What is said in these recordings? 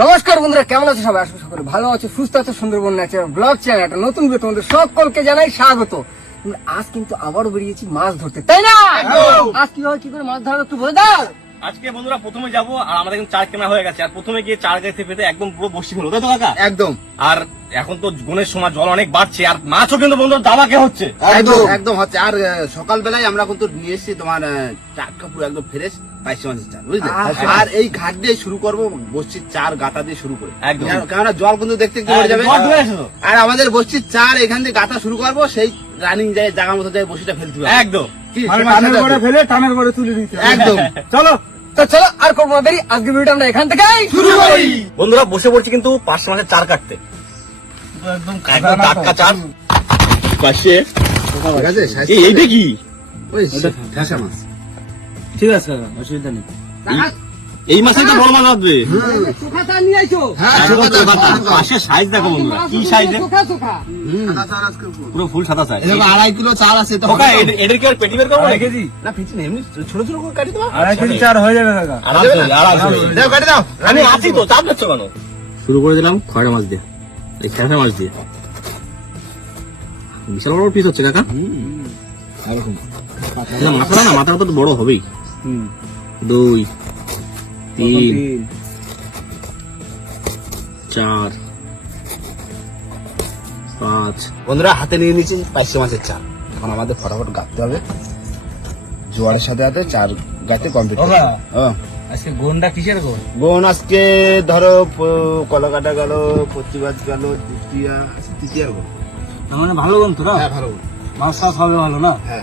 নমস্কার বন্ধুরা কেমন আছো সবাই? আশা সকলে ভালো আছো সুস্থ আছো সুন্দরবন ন্যাচারাল ব্লগ চ্যানেল একটা নতুন ভিডিও তোমাদের সকলকে জানাই স্বাগত। আজ কিন্তু আবারও বেরিয়েছি মাছ ধরতে তাই না? আজ কি হয় কি করে মাছ ধরা একটু বলে দাও। আজকে বন্ধুরা প্রথমে যাব আর আমাদের কিন্তু চার কেনা হয়ে গেছে আর প্রথমে গিয়ে চার গাছে পেতে একদম পুরো বসি হলো তাই তো কাকা? একদম। আর এখন তো গুণের সময় জল অনেক বাড়ছে আর মাছও কিন্তু বন্ধুরা দাবাকে হচ্ছে। একদম। একদম হচ্ছে। আর সকালবেলায় আমরা কিন্তু নিয়ে এসেছি তোমার টাটকা পুরো একদম ফ্রেশ মাছের বুঝলে। আর এই ঘাট দিয়ে শুরু করব বসছির চার গাটা দিয়ে শুরু করে। কেননা জল কিন্তু দেখতে পড়ে যাবে। আর আমাদের বসছির চার এখান থেকে গাটা শুরু করব সেই রানিং যায় জায়গা মতো যায় বসিটা ফেলতে হবে। একদম? ফেলে টানের পরে তুলে দিতে একদম। চলো তো চলো আর করব না দেরি আজকে ভিডিওটা আমরা এখান থেকে শুরু করি। বন্ধুরা বসে পড়ছি কিন্তু পাঁচশো মাছের চার কাটতে। একদম একদম টাটকা চার পাশে ঠিক আছে এইটা কি? ওই ঠেসা মাছ। ঠিক আছে অসুবিধা নেই। এই মাসে তো বড় মাছ আসবে চোখাটা নিয়ে আইছো। হ্যাঁ পাশে সাইজ দেখো বন্ধুরা কি সাইজে চোখা চোখা পুরো ফুল সাদা সাইজ আড়াই কিলো চাল আছে তো। কি আর পেটি বের করব নাকি? না ফিচি এমনি ছোট ছোট করে কাটি দেবো। আড়াই কেজি চার হয়ে যাবে কাকা আরামসে আরামসে দাও কাটি দাও। আমি আছি তো চাপ দিচ্ছ কেন? শুরু করে দিলাম খয়রা মাছ দিয়ে। এই মাছ দিয়ে। বিশাল বড় পিস হচ্ছে কাকা। এটা মাথাটা না মাথাটা তো বড় হবেই। দুই তিন চার পাঁচ। বন্ধুরা হাতে নিয়ে নিয়েছি পাইসি মাছের চাল। এখন আমাদের ফটাফট গাঁথতে হবে। জোয়ারের সাথে সাথে চার গাঁথে কমপ্লিট। হ্যাঁ আজকে গোনটা কিসের গোন বোন আজকে ধরো কলাকাটা গেল পশ্চিমাজ গেল তৃতীয়ার বোন তার মানে ভালো গোন তো না? হ্যাঁ ভালো মাছ টাছ হবে ভালো না? হ্যাঁ।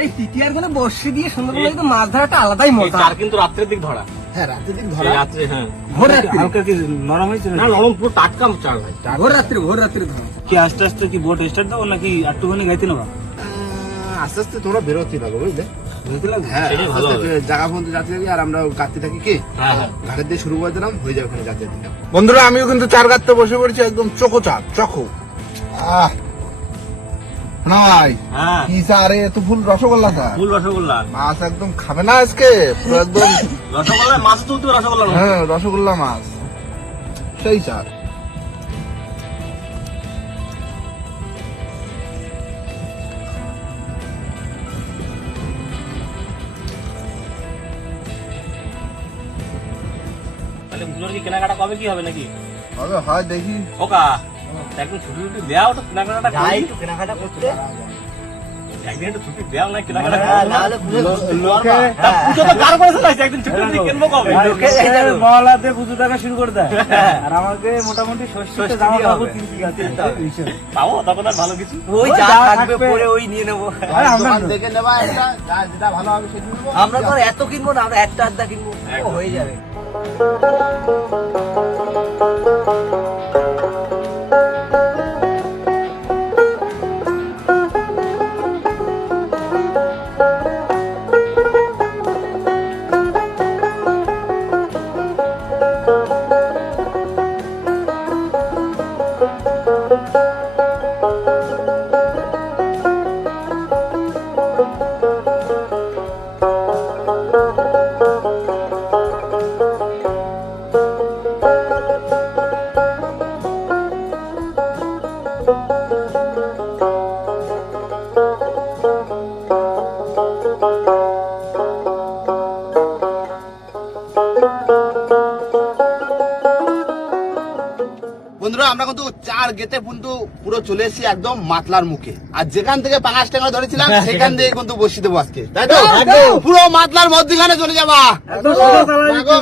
এই তৃতীয়ার গোনে দিয়ে সুন্দর করে কিন্তু মাছ ধরাটা আলাদাই মজা। চার কিন্তু রাত্রের দিক ধরা। হ্যাঁ এই ধরা। রাত্রে হ্যাঁ। ভোর রাত্রি। হালকা কি নরম হয়েছে না নরম পুরো টাটকা ভাই ভোর রাত্রি ভোর রাত্রি ধরো। কি আস্তে আস্তে কি বোট স্টার্ট দেবো নাকি একটুখানি গাইতে নেবা? আহ, আস্তে আস্তে তোমরা বেরোতে লাগবে বুঝলে? হ্যাঁ সেটাই ভালো আস্তে আস্তে জায়গা পর্যন্ত যাতে থাকি আর আমরা গাঁথতে থাকি কি? হ্যাঁ হ্যাঁ। ঘাটের দিয়ে শুরু করে দিলাম হয়ে যাবে ওখানে যাতে বন্ধুরা আমিও কিন্তু চার বসে পড়েছি একদম চোখো চার চখো। আহ নাই হ্যাঁ। কি চারে এত ফুল রসগোল্লা ফুল রসগোল্লা। মাছ একদম খাবে না আজকে পুরো একদম রসগোল্লা মাছ তুলতে রসগোল্লা হ্যাঁ রসগোল্লা মাছ। সেই চার কেনাকাটা কবে কি হবে নাকি? হবে হয় দেখি। ওকা একদিন ছুটি টুটি দেওয়া তো কেনাকাটা যাই একটু কেনাকাটা করতে। একদিন একটু ছুটি দেওয়া না কেনাকাটা করব। নাহলে পুজো লোকে পুজো তো কার করে চলাইছে একদিন ছুটি টুটি কিনবো কবে? মহলাতে পুজো টাকা শুরু করে দেয়। আর আমাকে মোটামুটি ষষ্ঠীতে জামা কাপড় কিনতে গেছে পাবো তখন আর ভালো কিছু। ওই ওই যা যা থাকবে থাকবে। পরে ওই নিয়ে নেব। আমরা দেখে নেবা একটা যা যেটা ভালো হবে সেটা আমরা তো এত কিনবো না আমরা একটা আধটা কিনবো। হয়ে যাবে। Música বন্ধুরা আমরা কিন্তু চার গেতে কিন্তু পুরো চলে এসেছি একদম মাতলার মুখে। আর যেখান থেকে পাঁচ টাকা ধরেছিলাম সেখান থেকে। কিন্তু বসিয়ে দেবো আজকে। তাই তো? পুরো মাতলার মধ্যখানে চলে যাবা।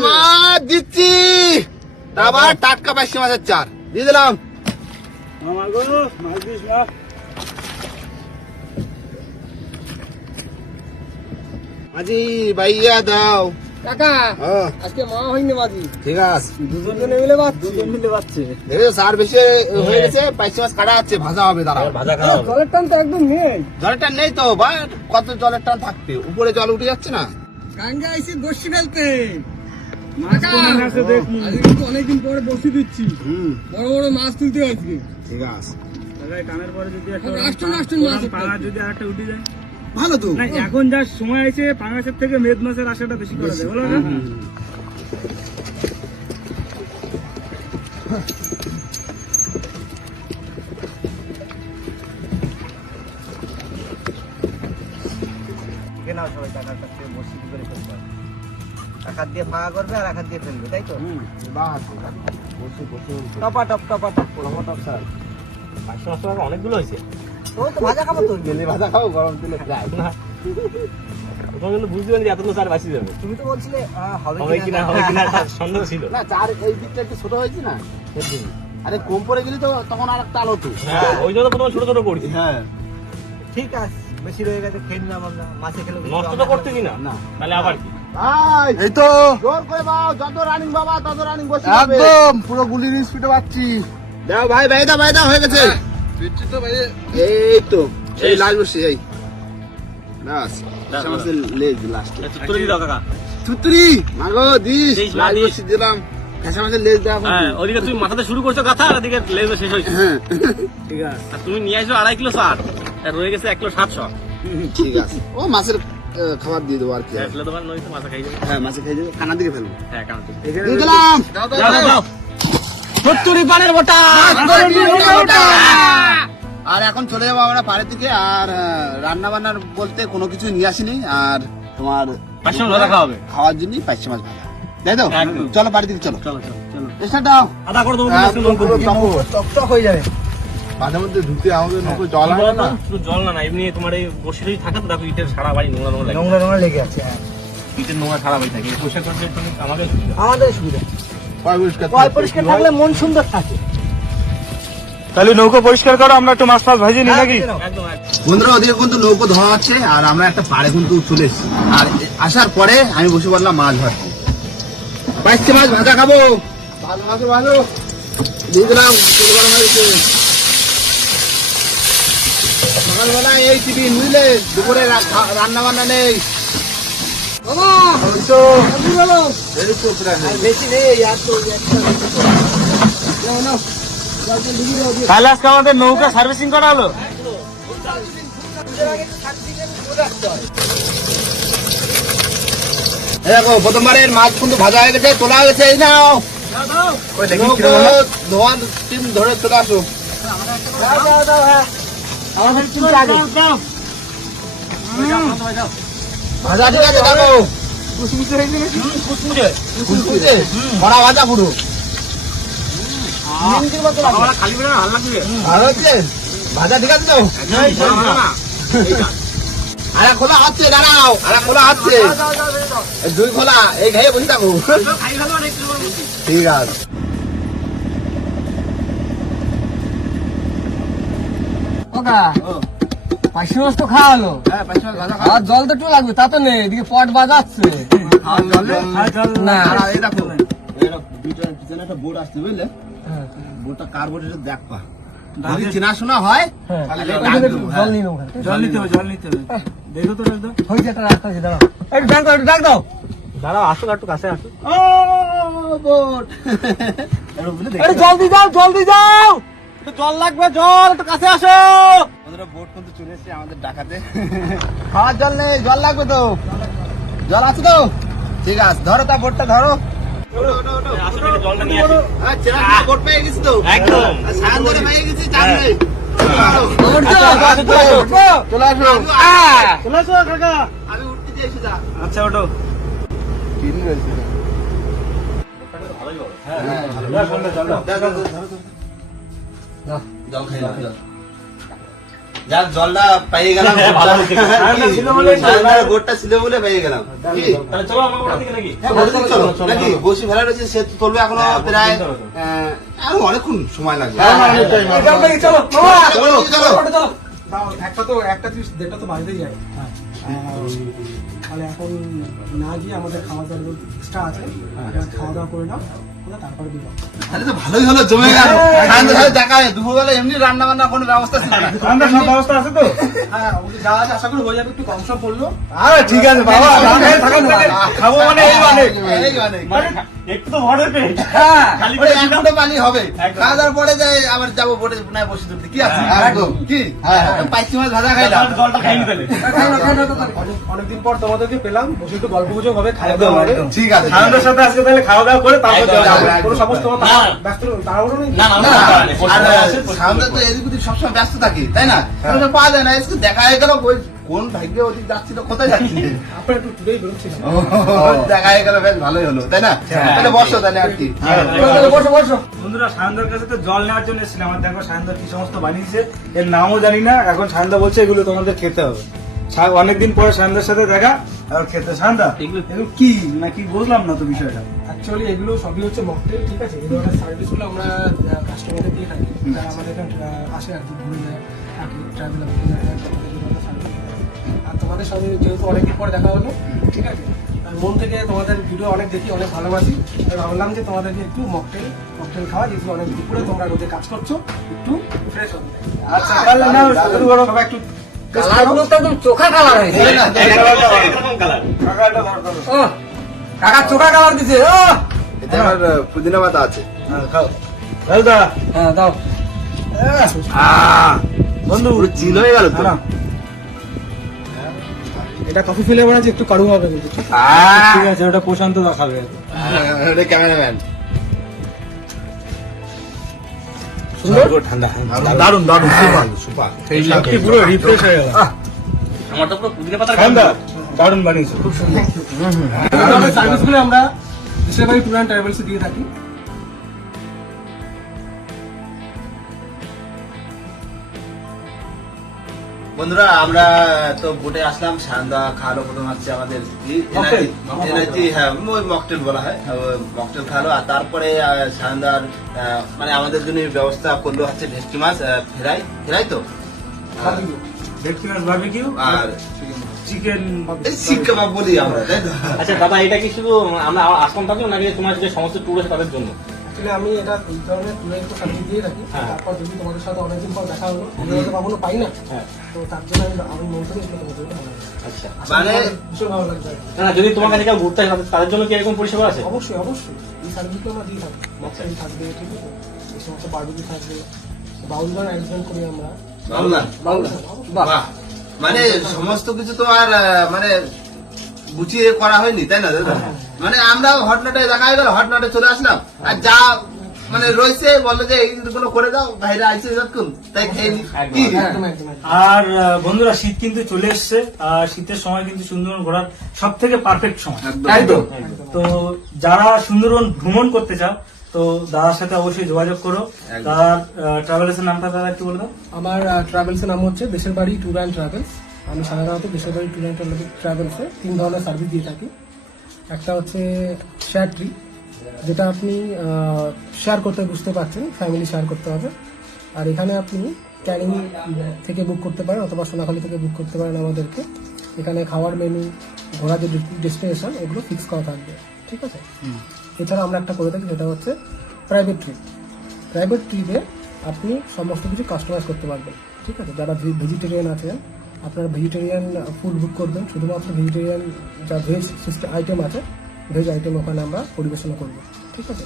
মাছ দিচ্ছি। আবার টাটকা পাইছি মাছের চার দিয়ে দিলাম। মাঝি ভাইয়া দাও। কাকা হ্যাঁ, আজকে মা হয়নি মাঝি। ঠিক আছে। দুজনে মিলে বাদ দুজন মিলে পাচ্ছে দেখো সার বেশি হয়ে গেছে পাইছি মাছ কাটা যাচ্ছে ভাজা হবে দাঁড়া ভাজা খাওয়া জলের টান তো একদম নেই। জলের টান নেই তো ভাই কত জলের টান থাকবে? উপরে জল উঠে যাচ্ছে না? গাঙ্গে আইসি বসি ফেলতে। অনেকদিন পরে বসি দিচ্ছি। বড় বড় মাছ তুলতে আজকে ঠিক আছে। টানের পরে যদি একটা। যদি আরেকটা উঠে যায়। ভালো তো। না এখন যা সময় আছে পাঙাশের থেকে মেদ মাসের আশাটা বেশি করা যায় বলো না? সবাই টাকার কাছ থেকে বসি কি করে ফেলবে এক হাত দিয়ে ফাঁকা করবে আর এক হাত দিয়ে ফেলবে তাই তো? টপা টপ টপা টপ টপ স্যার। পাঁচশো পাঁচশো টাকা অনেকগুলো হয়েছে। তো তো ভাজা খাব তো। গেলে ভাজা খাও গরম তেলে। ফ্রাই না তোমার কিন্তু বুঝতে পারি এতগুলো চার বাঁচি যাবে। তুমি তো বলছিলে হবে হবে কিনা হবে কিনা সন্দেহ ছিল। না চার এই দিকটা একটু ছোট হয়েছে না? আরে কম পড়ে গেলি তো তখন আর একটা আলো তো হ্যাঁ ওই জন্য প্রথমে ছোট ছোট করছি। হ্যাঁ। ঠিক আছে বেশি রয়ে গেছে খেয়ে নিলাম আমরা। মাছে খেলে নষ্ট তো করতেছি না না। তাহলে আবার কি? ভাই এই তো। জোর করে বাও যত রানিং বাবা তত রানিং বসে একদম পুরো গুলির স্পিডে পাচ্ছি দাও ভাই ভাই দাও ভাই দাও হয়ে গেছে। ভাই এই তো এই। লাস্ট বসে এই। বাস দাও, আমাদের লেজ লাস্ট দিয়ে দাও কাকা। তুতরি মাগো দিস দিস। বসে দিলাম। লেজ দাও হ্যাঁ ওদিকে তুমি মাথাতে শুরু করছ কথা আর ওদিকে লেজও শেষ হয়েছে। হ্যাঁ। ঠিক আছে। আর তুমি নিয়ে আসো আড়াই কিলো ষাট আর রয়ে গেছে এক কিলো সাতশো। ঠিক আছে। ও মাছের খাবার দিয়ে দেবো আর কি। খাই হ্যাঁ মাছে খেয়ে যাবে খানা দিকে ফেলব। হ্যাঁ কারণ দিয়ে দিলাম সত্তরি পানের বটা আর এখন চলে যাব আমরা পাড়ের দিকে আর রান্না বান্নার বলতে কোনো কিছু নিয়ে আসিনি আর তোমার হবে। খাওয়ার জন্যই পাঁচশো মাছ ভাজা। তাই তো? চলো বাড়ির দিকে চলো। চলো চলো চলো। দাও আদা করে দেবো হ্যাঁ। টকবক। টকটক হয়ে যাবে। মাঝে মধ্যে ঢুকে আমাদের নৌকো জল হয় না। শুধু জল না না এমনি তোমার এই বসে যদি থাকে তো দেখো ইটের সারা বাড়ি নোংরা নোংরা নোংরা নোংরা লেগে আছে হ্যাঁ। ইটের নোংরা সারা বাড়ি থাকে আমাকে আমাদের সুবিধা। পরিষ্কার থাকলে মন সুন্দর থাকে। তাহলে নৌকো পরিষ্কার করো আমরা একটু মাছ ফাছ ভাজি নি নাকি? একদম একদম বন্ধুরা ওদিকে কিন্তু নৌকো ধোয়া হচ্ছে আর আমরা একটা পাড়ে কিন্তু চলে এসেছি। আর আসার পরে আমি বসে পড়লাম মাছ ধরতে। পাঁচটি মাছ ভাজা খাব। ভালো ভালো ভালো। দিয়ে দিলাম গরম হয়ে গেছে। সকালবেলা এই টিফিন বুঝলে দুপুরে রান্না বান্না নেই। তাহলে আজকে আমাদের নৌকা সার্ভিসিং করা হলো? এই দেখো প্রথমবারের মাছ কিন্তু ভাজা হয়ে গেছে তোলা হয়ে গেছে এই নাও। ধোয়ার টিম ধরে চলে আসো। দাও দাও দাও হ্যাঁ। আমাদের আগে। ভাজা ঠিক আছে দেখো। কুচকুচে বড়া ভাজা পুরো। আমার খালি পেটে ভালো লাগবে ভালো হচ্ছে ভাজা ঠিক আছে তো? আরে খোলা হচ্ছে দাঁড়াও। আরে খোলা হচ্ছে দাও, দাও, দাও, দাও, দাও। এই দুই খোলা এই ঘাইয়ে বসে থাকো। ঠিক আছে। ওকা পাঁচশো মাছ তো খাওয়া হলো হ্যাঁ পাঁচ মাছ ভাজা আর জল তো একটু লাগবে তা তো নেই এদিকে পট বাজাচ্ছে। না। একটা আসছে বুঝলে? কার দেখবা। যদি চেনাশোনা হয় হ্যাঁ, জল হ্যাঁ। জল নিতে হবে জল নিতে হবে। দেখো তো একদম হয়েছে একটা রাস্তা আছে দাঁড়াও। একটু ডাক দাও ডাক দাও। দাঁড়াও আসো একটু কাছে আসো ও বোট এবার বুঝলে দেখতে আরে জলদি যাও জলদি যাও। জল লাগবে জল একটু কাছে আসো। বন্ধুরা বোট কিন্তু চলে এসেছে আমাদের ডাকাতে খাওয়ার জল নেই জল লাগবে তো। জল আছে তো? ঠিক আছে ধরো তা বোটটা ধরো। ওঠো। আসো একটু জলটা হ্যাঁ, জল খাই যাক জলটা পেয়ে গেলাম। হ্যাঁ, ভালো ছিল বলে পেয়ে গেলাম। তাহলে চলো আমার ওটা দিকে নাকি হ্যাঁ, দিন চলো। নাকি? বসি ফেলা রয়েছে সে তো তুলবে। এখনও হ্যাঁ, প্রায় আরও অনেকক্ষণ সময় লাগবে। চলো চলো। চলো চলো। একটা তো একটা জিনিস দেড়টা তো বাড়িতে যায়। তাহলে এখন না গিয়ে আমাদের খাওয়া দাওয়ার এক্সট্রা আছে। খাওয়া দাওয়া করে নাও। তারপরে দিলাম তাহলে তো ভালোই হলো জমে গেল। দেখা দুপুরবেলা এমনি রান্না বান্নার কোনো ব্যবস্থা ছিল না। আমরা সব ব্যবস্থা আছে তো? হ্যাঁ যা আশা করি হয়ে যাবে একটু কম সম পড়ল আরে ঠিক আছে বাবা খাব খাব মানে এই মানে এই মানে একটু তো ভরে পেট হ্যাঁ খালি ওই এক ফুটো পানি হবে। খাওয়া দাওয়ার পরে যাই আবার যাব বোটে বসে কি আছে? একদম। কি? পাইছি মাছ ভাজা খাইলাম। জলটা খাইনি তাহলে। খাই না, খাই না তো তাহলে। অনেক অনেকদিন পর তোমাদেরকে পেলাম বসে একটু গল্প গুজব হবে খাওয়া দাওয়া ঠিক আছে সাথে আজকে তাহলে খাওয়া দাওয়া করে তারপর একদম, যাওয়া একদম, যাবে। কোনো সমস্ত না। ব্যস্ত তাড়াহুড়ো নেই? না না না, না আর সামনে তো এদিক ওদিক সবসময় ব্যস্ত থাকি তাই না? পাওয়া যায় না দেখা হয়ে গেল কোন ভাগ্যে ওদিক যাচ্ছিল কোথায় যাচ্ছিল আপনার একটু টুরেই বেরোচ্ছিলাম। দেখা হয়ে গেল বেশ ভালোই হলো তাই না? তাহলে বসো তাহলে আর কি। হ্যাঁ, বসো বসো বন্ধুরা সায়নদার কাছে তো জল নেওয়ার জন্য এসেছিলাম আর দেখো সায়নদা কি সমস্ত বানিয়েছে এর নামও জানি না এখন সায়নদা বলছে এগুলো তোমাদের খেতে হবে। অনেকদিন পরে সায়নদার সাথে দেখা আর খেতে সায়নদা এগুলো এগুলো কি? নাকি বুঝলাম না তো বিষয়টা। অ্যাকচুয়ালি এগুলো সবই হচ্ছে মকটেল ঠিক আছে? এই ধরনের সার্ভিসগুলো আমরা কাস্টমারকে দিয়ে থাকি। যারা আমাদের এখানে আসে আর কি ঘুরে যায় থাকি ট্রাভেল আর তোমাদের সঙ্গে যেহেতু অনেকদিন পরে দেখা হলো ঠিক আছে? আর মন থেকে তোমাদের ভিডিও অনেক দেখি অনেক ভালোবাসি। তাই ভাবলাম যে তোমাদেরকে একটু মকটেল মকটেল খাওয়া যেহেতু অনেক দুপুরে তোমরা রোদে কাজ করছ একটু ফ্রেশ হবে। আচ্ছা তাহলে না সবাই একটু কালারগুলো তো একদম চোখা কালার হয়েছে। কাকা চোখা কালার দিছে ও। আমার পুদিনা পাতা আছে। হ্যাঁ খাও। দাদা হ্যাঁ দাও। বন্ধু পুরো চিল হয়ে গেল তো। এটা কফি ফ্লেভার আছে একটু কারু হবে কিন্তু ঠিক আছে ওটা প্রশান্ত দা খাবে ক্যামেরাম্যান সুন্দর? ঠান্ডা দারুণ দারুণ সুপার সুপার সত্যি পুরো রিফ্রেশ হয়ে গেল। আমার তো পুরো পুদিনা পাতার ঠান্ডা দারুণ বানিয়েছে। খুব সুন্দর। এই ধরনের সার্ভিসগুলো আমরা বাড়ি ট্যুর অ্যান্ড ট্রাভেলসে দিয়ে থাকি। বন্ধুরা আমরা তো বোটে আসলাম সান্দা খালো প্রথম হচ্ছে আমাদের এনার্জি হ্যাঁ। ওই মকটেল বলা হয়। মকটেল খালো আর তারপরে সান্দার আহ, মানে আমাদের জন্য ব্যবস্থা করল হচ্ছে ভেটকি মাছ ফ্রাই। ফ্রাই তো? ভেটকি মাছ বারবিকিউ আর চিকেন শিক কাবাব বলি আমরা তাই আচ্ছা দাদা এটা কি শুধু আমরা আসলাম তার নাকি তোমার যে সমস্ত ট্যুর আছে তাদের জন্য? আমি এটা এই ধরনের ট্যুরের তো সার্ভিস দিয়ে থাকি। হ্যাঁ। তারপর যদি তোমাদের সাথে অনেকদিন পর দেখা হলো কখনো পাই না। হ্যাঁ। তো তার জন্য আমি আমি মন থেকে তোমাদের জন্য আচ্ছা। মানে- ভীষণ ভালো লাগছে কি। না না, যদি তোমার কাছে কেউ ঘুরতে আসে তাদের- জন্য কি এরকম পরিষেবা আছে? অবশ্যই অবশ্যই। এই সার্ভিসগুলো আমরা দিয়ে থাকি। মকসারি থাকবে ঠিক আছে? এই সমস্ত বারবিকি থাকবে। বাউল গান অ্যারেঞ্জমেন্ট করি আমরা। বাহ। বাহ মানে সমস্ত কিছু তো আর মানে গুছিয়ে করা হয়নি তাই না দাদা? মানে আমরা হটনটে দেখা হয়ে গেল হটনটে চলে আসলাম। আর যা মানে রয়েছে বলল যে এইগুলো করে দাও বাইরে আইসে যতক্ষণ তাই খেয়ে। আর বন্ধুরা শীত কিন্তু চলে এসছে। আর শীতের সময় কিন্তু সুন্দরবন ঘোরার সব থেকে পারফেক্ট সময় তাই তো? তো যারা সুন্দরবন ভ্রমণ করতে চাও তো দাদার সাথে অবশ্যই যোগাযোগ করো। দাদার ট্রাভেলসের নামটা দাদা একটু বলে দাও। আমার ট্রাভেলসের নাম হচ্ছে দেশের বাড়ি ট্যুর অ্যান্ড ট্রাভেলস। আমি সাধারণত বাড়ি ট্যুর অ্যান্ড ট্রাভেলসে তিন ধরনের সার্ভিস দিয়ে থাকি। একটা হচ্ছে শেয়ার ট্রি যেটা আপনি শেয়ার করতে বুঝতে পারছেন ফ্যামিলি শেয়ার করতে হবে। আর এখানে আপনি ক্যানিং থেকে বুক করতে পারেন অথবা সোনাখালি থেকে বুক করতে পারেন আমাদেরকে। এখানে খাওয়ার মেনু ঘোরার যে ডেস্টিনেশন এগুলো ফিক্স করা থাকবে ঠিক আছে? এছাড়া আমরা একটা করে থাকি সেটা হচ্ছে প্রাইভেট ট্রিপ প্রাইভেট ট্রিপে আপনি সমস্ত কিছু কাস্টমাইজ করতে পারবেন ঠিক আছে? যারা ভেজিটেরিয়ান আছেন আপনারা ভেজিটেরিয়ান ফুড বুক করবেন। শুধুমাত্র ভেজিটেরিয়ান যা ভেজ সিস্টেম আইটেম আছে ভেজ আইটেম ওখানে আমরা পরিবেশনা করব। ঠিক আছে?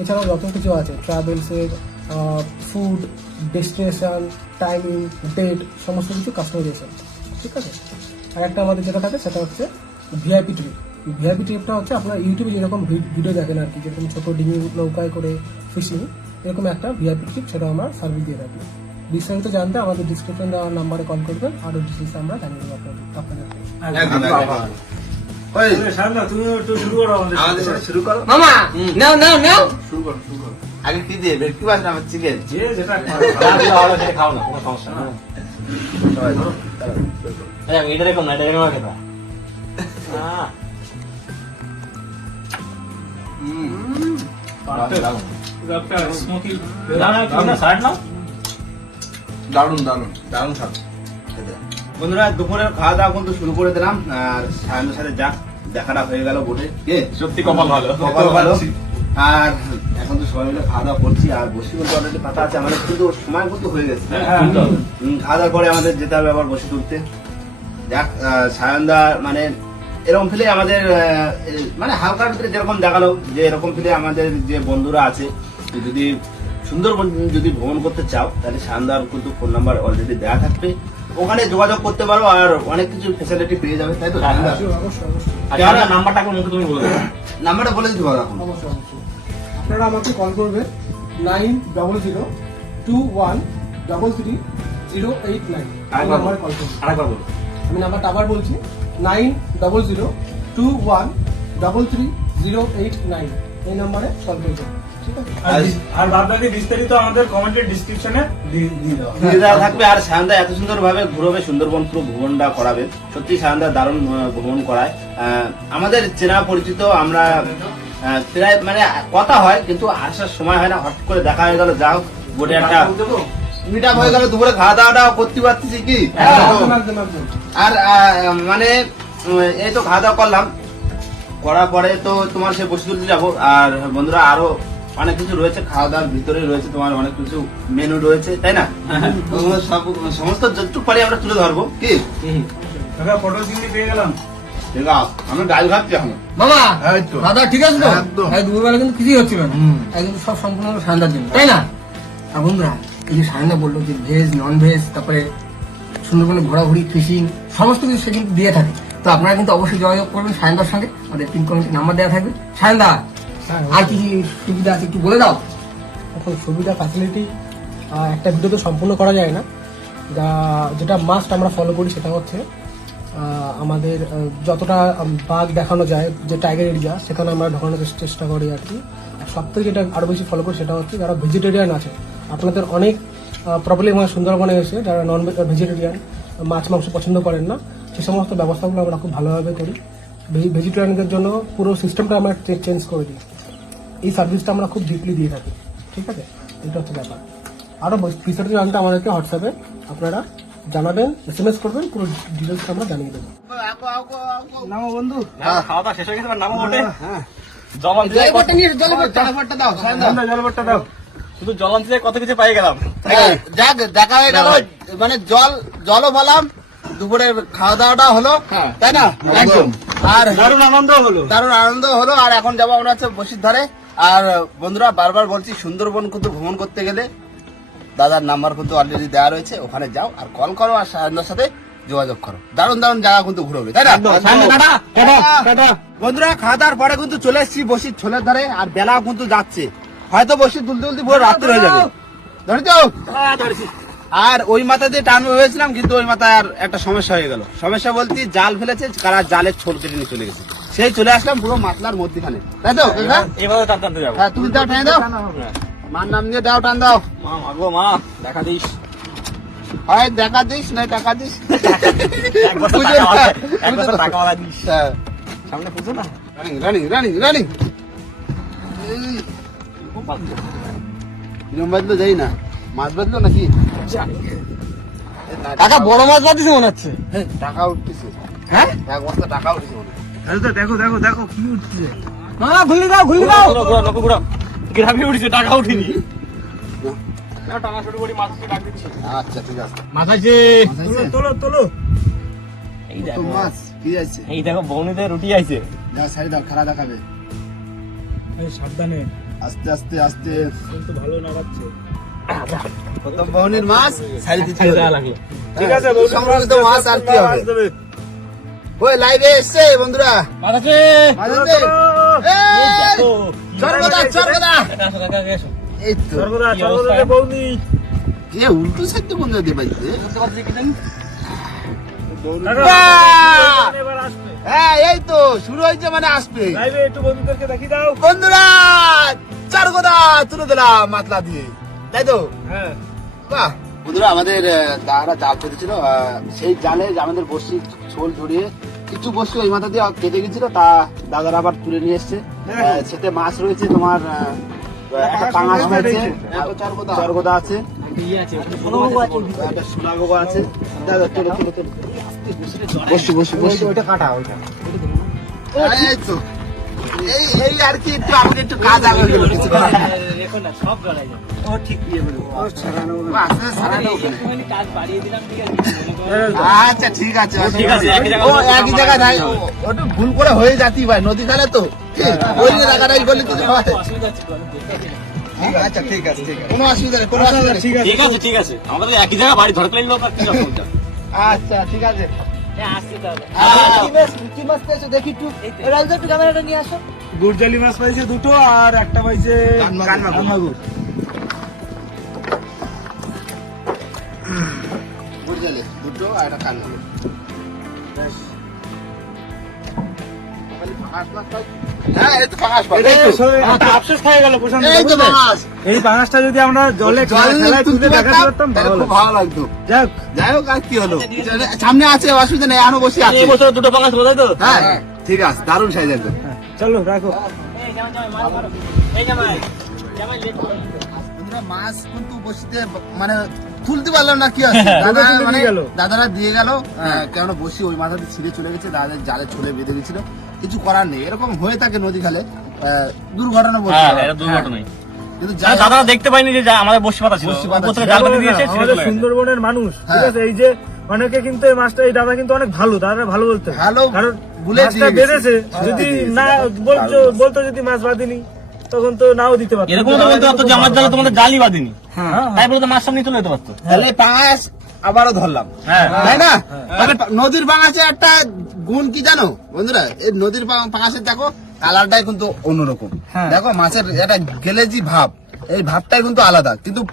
এছাড়াও যত কিছু আছে ট্রাভেলসের ফুড ডেস্টিনেশন টাইমিং ডেট সমস্ত কিছু কাস্টমাইজেশন ঠিক আছে? আর একটা আমাদের যেটা থাকে, সেটা হচ্ছে ভিআইপি ট্রিপ ভিআইপি ট্রিপটা হচ্ছে আপনার ইউটিউবে যেরকম ভিডিও দেখেন আর কি, যেরকম ছোটো ডিঙি নৌকায় করে ফিশিং এরকম একটা ভিআইপি ট্রিপ সেটা আমরা সার্ভিস দিয়ে থাকি। বিস্তারিত জানতে আমাদের ডিসক্রিপশন দেওয়ার নাম্বারে কল করবেন আরও ডিটেলস আমরা জানিয়ে দেবো আপনাদের। ওই, একটু শুরু করো মামা নাও নাও নাও। শুরু করো শুরু করো। আগে কি দিয়ে ভেটকি মাছ না আমার চিকেন যে যেটা যা দিলে ভালো সেটা খাও না কোনো সমস্যা আচ্ছা এটা রেখো না এটা রেখো না খেতা একটা স্মোকি না না তুমি না শার্ট নাও দারুণ দারুণ দারুণ স্বাদ। খেতে। বন্ধুরা দুপুরের খাওয়া দাওয়া কিন্তু শুরু করে দিলাম। আর সায়নের সাথে যা দেখাটা হয়ে গেল বোটে কে? সত্যি কপাল ভালো। কপাল ভালো। আর এখন তো সবাই মিলে খাওয়া দাওয়া করছি। আর বসি কিন্তু অলরেডি পাতা আছে। আমাদের কিন্তু সময় কিন্তু হয়ে গেছে। হ্যাঁ খাওয়া দাওয়ার পরে আমাদের যেতে হবে আবার বসে তুলতে। যাক সায়নদা মানে এরকম ফিলে আমাদের মানে হালকার ভিতরে যেরকম দেখাল যে এরকম ফিলে আমাদের যে বন্ধুরা আছে যদি সুন্দরবন যদি ভ্রমণ করতে চাও তাহলে শানদার কিন্তু ফোন নাম্বার অলরেডি দেওয়া থাকবে। ওখানে যোগাযোগ করতে পারো আর অনেক কিছু ফেসিলিটি পেয়ে যাবে তাই তো শানদার নাম্বারটা মুখে তুমি বলে নাম্বারটা বলে দিতে পারো এখন। আপনারা আমাকে কল করবেন nine double zero two one double three zero eight nine নাম্বারে কল করবেন আরেকবার আমি নাম্বারটা আবার বলছি nine double zero two one double three zero eight nine এই নাম্বারে কল করবেন। আর আর বাদ বাকি বিস্তারিত আমাদের কমেন্টের ডিসক্রিপশনে দিয়ে দেওয়া থাকবে আর সায়ন্দা এত সুন্দর ভাবে ঘুরবে সুন্দরবন পুরো ভ্রমণটা করাবে। সত্যি সায়ন্দা দারুণ আহ, ভ্রমণ করায়। আমাদের চেনা পরিচিত আমরা প্রায় মানে কথা হয় কিন্তু আসার সময় হয় না হট করে দেখা হয়ে গেল যাও বোটে একটা মিট হয়ে গেল দুপুরে খাওয়া দাওয়াটা করতে পারতেছি কি? আর মানে এই তো খাওয়া দাওয়া করলাম। করার পরে তো তোমার সে বসে যাব আর বন্ধুরা আরও অনেক কিছু রয়েছে খাওয়া দাওয়ার ভিতরে রয়েছে তোমার অনেক কিছু মেনু রয়েছে তাই না? সব সমস্ত যতটুকু পারি আমরা তুলে ধরবো। কি? ফটো চিংড়ি পেয়ে গেলাম। আমি ডাল খাচ্ছি এখন। মামা দাদা ঠিক আছে তো? দুপুরবেলা কিন্তু কিছুই হচ্ছিল না। কিন্তু সব সম্পূর্ণ সান্দার জন্য তাই না? আর বন্ধুরা এই যে সান্দা বলল যে ভেজ নন ভেজ তারপরে সুন্দরবনে ঘোরাঘুরি ফিশিং সমস্ত কিছু সে কিন্তু দিয়ে থাকে। তো আপনারা কিন্তু অবশ্যই যোগাযোগ করবেন সায়ন্দার সঙ্গে। আমাদের পিন কমিটি নাম্বার দেওয়া থাকবে। সায়ন্দা হ্যাঁ, আর কি সুবিধা আছে একটু বলে দাও। এখন সুবিধা ফ্যাসিলিটি একটা ভিডিও তো সম্পূর্ণ করা যায় না। যা, যেটা মাস্ট আমরা ফলো করি সেটা হচ্ছে আমাদের যতটা বাঘ দেখানো যায়, যে টাইগার এরিয়া সেখানে আমরা ঢোকানোর চেষ্টা করি আর কি। সব থেকে যেটা আরও বেশি ফলো করি সেটা হচ্ছে যারা ভেজিটেরিয়ান আছে, আপনাদের অনেক প্রবলেম হয় সুন্দরবনে এসে, যারা নন ভেজিটেরিয়ান মাছ, মাংস পছন্দ করেন না, সে সমস্ত ব্যবস্থাগুলো আমরা খুব ভালোভাবে করি। ভেজিটেরিয়ানদের জন্য পুরো সিস্টেমটা আমরা চেঞ্জ করে দিই। এই সার্ভিসটা আমরা খুব ডিপলি দিয়ে থাকি ঠিক আছে? এটা হচ্ছে ব্যাপার। আরও বিস্তারিত জানতে আমাদেরকে হোয়াটসঅ্যাপে আপনারা জানাবেন এস এম এস করবেন পুরো ডিটেলসটা আমরা জানিয়ে দেবো। নামো বন্ধু। খাওয়া দাওয়া শেষ হয়ে গেছে নামো ওঠে দাও শুধু জলন কত কিছু পাই গেলাম। হ্যাঁ, যাক দেখা হয়ে গেল। মানে জল জলও বলাম দুপুরে খাওয়া দাওয়াটা হলো তাই না? একদম। আর দারুণ আনন্দ হলো। দারুণ আনন্দ হলো আর এখন যাব আমরা হচ্ছে বসির ধারে। আর বন্ধুরা বারবার বলছি সুন্দরবন কিন্তু ভ্রমণ করতে গেলে দাদার নাম্বার কিন্তু অলরেডি দেওয়া রয়েছে ওখানে যাও আর কল করো আর সায়ন্দার সাথে যোগাযোগ করো। দারুণ দারুণ জায়গা কিন্তু ঘুরবে তাই না? বন্ধুরা খাওয়া দাওয়ার পরে কিন্তু চলে এসেছি বসির ছোলের ধারে আর বেলা কিন্তু যাচ্ছে। হয়তো বসি তুলতে তুলতে পুরো রাত্রে হয়ে যাবে। ধরে। তো আর ওই মাথা দিয়ে টান ভেবেছিলাম কিন্তু ওই মাথায় আর একটা সমস্যা হয়ে গেল। সমস্যা বলতে জাল ফেলেছে কারা জালের ছোট কেটে নিয়ে চলে গেছে। সেই চলে আসলাম পুরো মাতলার মধ্যখানে। তাই তো? এভাবে যাব। হ্যাঁ তুমি দাও টান দাও। মার নাম দিয়ে দাও টান দাও। মা মাগো মা দেখা দিস। হয় দেখা দিস না। টাকা দিস হ্যাঁ। সামনে পুজো না? Running running running running. নিয়ম বাজলো যাই না। মাছ বাজলো নাকি? কাকা বড় মাছ বাদিছে মনে হচ্ছে। হ্যাঁ, টাকা উঠতেছে। হ্যাঁ? এক বস্তা টাকা উঠেছে মনে। তো দেখো দেখো দেখো কি উঠছে। মামা ঘুরি দাও ঘুরি দাও। লক্ষ্য গ্রামে উঠেছে টাকা উঠিনি। আচ্ছা ঠিক আছে। মাথাইছে তোলো তোলো তোলো। এই দেখো। মাছ কি আছে? এই দেখো রুটি সাইড দাও খেলা দেখাবে। সাবধানে। আস্তে আস্তে আস্তে। ভালো নাগাচ্ছে প্রথম বহনির মাছ সাইড দিতে খাই হবে। দেওয়া লাগল। ঠিক আছে হ্যাঁ, মাছ আর কি হবে। ওই লাইভে এসছে বন্ধুরা। মাথাইছে মাছ এই, চরগদা চরগদা এটা আসো কাকা আগে এসো। এই তো। সর্বদা কি সর্বদা এ উল্টো সাইড কোন দিকে বুঝতে কি হ্যাঁ এই তো শুরু হয়েছে মানে আসবে। একটু বন্ধুদেরকে দেখিয়ে দাও। বন্ধুরা চরগদা তুলে দিলাম মাতলা দিয়ে। তাই তো? হ্যাঁ। বাহ। বন্ধুরা আমাদের দাদারা জাল পেতেছিল সেই জালে যে আমাদের বসি ছোল জড়িয়ে কিছু বসি ওই মাথা দিয়ে কেটে গেছিল তা দাদারা আবার তুলে নিয়ে এসছে। আহ, সেতে মাছ রয়েছে তোমার একটা পাঙাশ রয়েছে চরগদা। আছে। একটা সোনাগোগা আছে। দাদা চলো চলো চলো বসি বসি বসি ওইটা কাটা ওইটা। এই তো। এই এই আর কি একটু আমাকে একটু কাজ আগে গেল কিছু করার নেই। দেখো না সব জড়াই যাবে ও ঠিক বিয়ে করব আস্তে আস্তে সারাটা ওখানে। একটুখানি কাজ বাড়িয়ে দিলাম ঠিক আছে? আচ্ছা ঠিক আছে ঠিক আছে, ও একই জায়গায় নাই। ওটা ভুল করে হয়ে যাতি ভাই নদী খালে তো। ওই জায়গাটা ই করলে কিছু অসুবিধা আছে বলো, দেখে দিলাম। আচ্ছা ঠিক আছে ঠিক আছে। কোনো অসুবিধা নেই কোনো অসুবিধা নেই। ঠিক আছে ঠিক আছে। আমাদের একই জায়গায় বাড়ি লোক আচ্ছা ঠিক আছে। হ্যাঁ দেখি একটু। একটু ক্যামেরাটা নিয়ে আসো। গুরজালি মাছ পাইছে দুটো আর একটা পাইছে কানমাগুর। কানমাগুর। বুঝলে দুটো আর একটা কান হ্যাঁ মাছ তো পাঙাশ হয়ে এই? পাঙাশ। পাঙাশটা যদি আমরা জলে ভালো লাগতো। যাক যাই হোক আর কি হলো? সামনে আছে অসুবিধা নেই এখনও বসে আছে। এই বছর দুটো পাঙ্গাস বোঝাই তো? হ্যাঁ ঠিক আছে দারুণ সাইজ একদম। চলো রাখো। মাছ কিন্তু বসিতে মানে তুলতে পারলাম না কি আছে? দাদা তুলে মানে দাদারা দিয়ে গেল। কেন বসি ওই মাথাতে ছিঁড়ে চলে গেছে দাদাদের জালে চলে বেঁধে গেছিল কিছু করার নেই এরকম হয়ে থাকে নদী খালে দুর্ঘটনা বলতে হ্যাঁ পারো। দুর্ঘটনাই। কিন্তু হ্যাঁ, দাদা দেখতে পাইনি যে আমাদের বসে পাতা ছিল। ছিল। জাল পেতে দিয়েছে। সুন্দরবনের মানুষ ঠিক হ্যাঁ। আছে? এই যে অনেকে কিন্তু এই মাছটা এই দাদা কিন্তু অনেক ভালো দাদা ভালো বলতে। ভালো কারণ বলে মাছটা বেড়েছে যদি না বলতো বলতো যদি মাছ বাঁধিনি। তখন তো নাও দিতে পারতো। এরকম তো বলতে পারতো যে আমার তোমাদের বাঁধিনি। হ্যাঁ। তাই বলে তো মাছ সামনে চলে যেতে পারতো। তাহলে পাঙাশ আবারও ধরলাম। হ্যাঁ। তাই না? নদীর পাঙাশের একটা গুণ কি জানো? বন্ধুরা এই নদীর পা- দেখো কালারটাই কিন্তু অন্যরকম। হ্যাঁ। দেখো মাছের একটা গেলেজি ভাব। এই ভাবটাই কিন্তু আলাদা। কিন্তু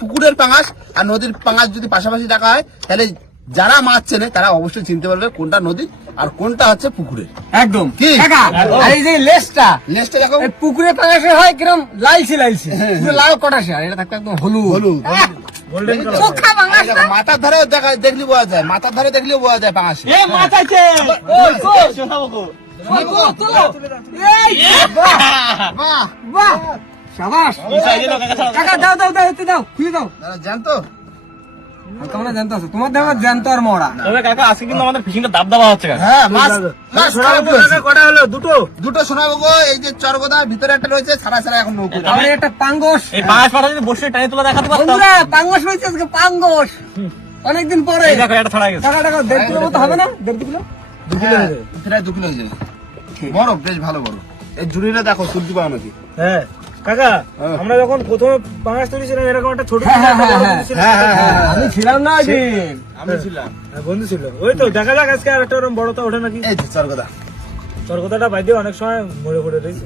পুকুরের পাঙাশ আর নদীর পাঙাশ যদি পাশাপাশি রাখা হয় তাহলে যারা মাছ চেনে তারা অবশ্যই চিনতে পারবে কোনটা নদী আর কোনটা হচ্ছে পুকুরের একদম। কি? কাকা এই যে লেসটা দেখো। পুকুরে পাঙাশে হয় কিরম? লালচে লালচে। পুরো লাল কটাশে আর এটা থাকতে একদম হলুদ। হলুদ। মাথার ধারে দেখা দেখলি বোঝা যায় মাথার ধারে দেখলেও বোঝা যায় পাঙাশ। এই, বাহ, বাহ সাবাস। কাকা দাও দাও দাও দাও খুলে দাও। জানতো তোমরা জানতো আছো। তোমার দেখো জানতো আর মরা। তবে কাকা আজকে কিন্তু আমাদের ফিশিংটা দাব দাবা হচ্ছে হ্যাঁ মাছ মাছ খারাপ কটা হলো? দুটো? দুটো শোনাবো গো এই যে চরগোদা ভিতরে একটা রয়েছে সারা সারা এখন নৌকো। আমার একটা পাঙ্গস। এই পাঁচ পাটা যদি বসে টানে তোলা দেখাতে পারতাম। বন্ধুরা পাঙ্গস হয়েছে আজকে পাঙ্গস। অনেকদিন পরে। দেখো এটা ছাড়া গেছে। টাকা টাকা দেড় কিলো মতো হবে না? দেড় দু কিলো? দু কিলো হয়ে যাবে। প্রায় দু কিলো হয়ে যাবে। বড় বেশ ভালো বড়। এই ঝুড়িটা দেখো তুলতে পারো নাকি? হ্যাঁ। কাকা হ্যাঁ। আমরা যখন প্রথমে পাঁচ তুলেছিলাম এরকম একটা ছোট হ্যাঁ, হ্যাঁ। আমি ছিলাম না আমি ছিলাম। বন্ধু ছিল। ওই তো দেখা যাক আজকে আর একটা ওরকম বড়টা ওঠে নাকি। এই যে চরগোদা তোর কথাটা বাইরে অনেক সময় মরে পড়ে রয়েছে।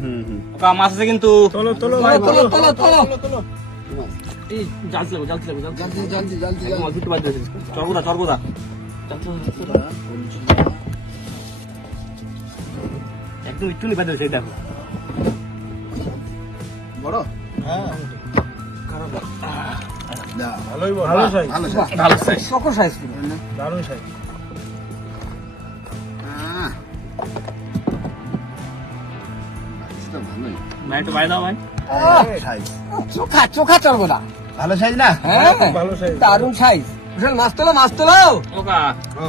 মাছ আছে কিন্তু চলো চলো তোলো ভাই। তোলো চলো জলদি জলদি জলদি একদম অল্প বাদ দিয়েছে চরগুদা চরগুদা একদম একটু বাদ দিয়েছে দেখো। বড়? হ্যাঁ। ভালোই বড়। ভালো সাইজ ভালো সাইজ ভালো সাইজ চকর সাইজ দারুণ সাইজ হ্যাঁ। চোখা চোখা চলবো না। ভালো সাইজ না? হ্যাঁ। দারুণ সাইজ বিশাল মাছ তোলো মাছ তোলো। ওকা ও।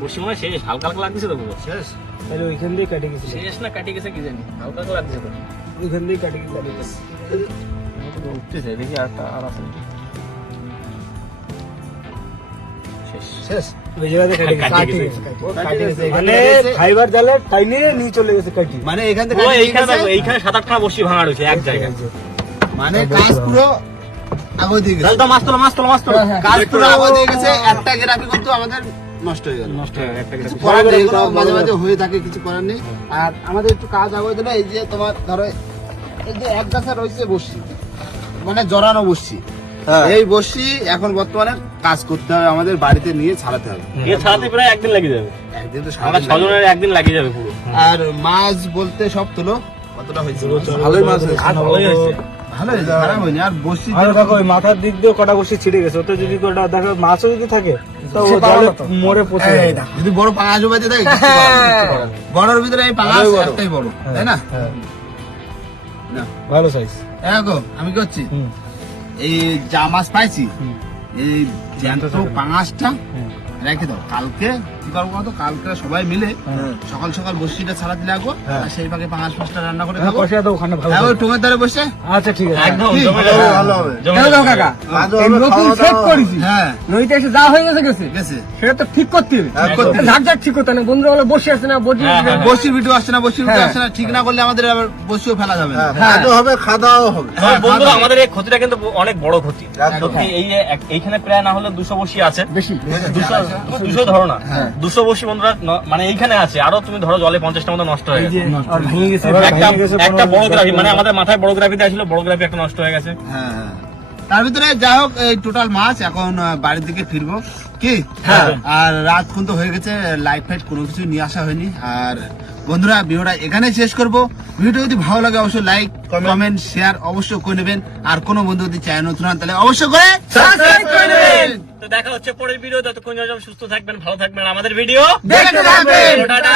বসে মনে হয় শেষ। হালকা হালকা লাগতেছে তো শেষ? তাহলে ওইখান দিয়ে কাটে গেছিল। শেষ না কাটি গেছে কি জানি। হালকা হালকা লাগতেছে তো ওইখান দিয়ে কাটে গেছে উঠতেছে দেখি আরটা আর আছে শেষ। মানে ফাইবার জালে টাইনে নিয়ে চলে গেছে কাটি মানে এখান থেকে এইখানে এইখানে সাত আটটা বসি ভাঙা রয়েছে এক জায়গায়। মানে কাজ পুরো আগে দিয়ে গেছে। তো মাছ তোলো মাছ তোলো মাছ তোলো। কাজ পুরো আগে দিয়ে গেছে একটা গেরাপি কিন্তু আমাদের নষ্ট হয়ে গেল। নষ্ট হয়ে কিছু করার নেই মাঝে মাঝে হয়ে থাকে কিছু করার নেই। আর আমাদের একটু কাজ আগে দিলে এই যে তোমার ধরো এই যে এক গাছা রয়েছে বসছি মানে জড়ানো বসছি এই বসছি এখন বর্তমানে কাজ করতে হবে আমাদের বাড়িতে নিয়ে ছাড়াতে হবে। ছাড়াতে প্রায় একদিন লেগে যাবে। একদিন তো লাগে। ছজনের একদিন লাগিয়ে যাবে পুরো। আর মাছ বলতে সব তুলো কতটা হয়েছে? ভালোই মাছ আর ভালোই হয়েছে। ওই মাথার দিক দিয়ে কটা বসে ছিঁড়ে গেছে। ওতে যদি ওটা দেখো মাছও যদি থাকে তো জলে মরে পচে যদি বড় পাঙাশ করার নেই। বড়র ভিতরে এই পাঙাশ। একটাই বড় তাই না? হ্যাঁ, ভালো সাইজ দেখো আমি কি করছি এই যা মাছ পাইছি এই জ্যান্ত পাঙাশটা রেখে দাও কালকে কি করব বলতো কালকে সবাই মিলে সকাল সকাল বসিটা ছাড়াতে লাগবো আর সেই ফাঁকে পাঁচ পাঁচটা রান্না করে খাব। বসে তো ওখানে ভালো হ্যাঁ, টোঙের ধারে বসে? আচ্ছা ঠিক আছে। একদম ভালো হবে, ভালো হবে জমে কেন দাও কাকা। কাজও এই হবে, নতুন সেট করেছি। হ্যাঁ। নদীতে এসে যা হয়ে গেছে গেছে। গেছে। সেটা তো ঠিক করতে হবে। হ্যাঁ। ঝাক ঝাক ঠিক করতে না বন্ধুরা বলে বসে আছে না বসে হ্যাঁ, হ্যাঁ, বসির ভিডিও আসছে না বসির ভিডিও হ্যাঁ। আসছে না ঠিক না করলে আমাদের আবার বসিও ফেলা যাবে না। হ্যাঁ, হবে খাওয়া দাওয়াও হবে বন্ধুরা আমাদের এই ক্ষতিটা কিন্তু অনেক বড় ক্ষতি। সত্যি এই এক- এইখানে প্রায় না হলে দুশো বসি আছে। বেশি। দুশো দুশো ধরো না। দুশো বসি বন্ধুরা মানে এইখানে আছে। আরও তুমি ধরো জলে পঞ্চাশটা মতো নষ্ট হয়ে গেছে। আর একটা বড় গ্রাফি মানে আমাদের মাথায় বড় ছিল বড় গ্রাফি একটা নষ্ট হয়ে গেছে। হ্যাঁ হ্যাঁ। তার ভিতরে যাই হোক এই টোটাল মাছ এখন বাড়ির দিকে ফিরবো। কি? হ্যাঁ। আর রাত কিন্তু হয়ে গেছে লাইট ফাইট কোনো কিছু নিয়ে আসা হয়নি। আর বন্ধুরা ভিডিওটা এখানে শেষ করব। ভিডিও যদি ভালো লাগে অবশ্যই লাইক কমেন্ট শেয়ার অবশ্যই করে নেবেন। আর কোনো বন্ধু যদি চায় নতুন হন তাহলে অবশ্যই করে সাবস্ক্রাইব করে নেবেন। তো দেখা হচ্ছে পরের ভিডিও ততক্ষণ যতক্ষণ সুস্থ থাকবেন ভালো থাকবেন। আমাদের ভিডিও দেখতে থাকবেন। টাটা!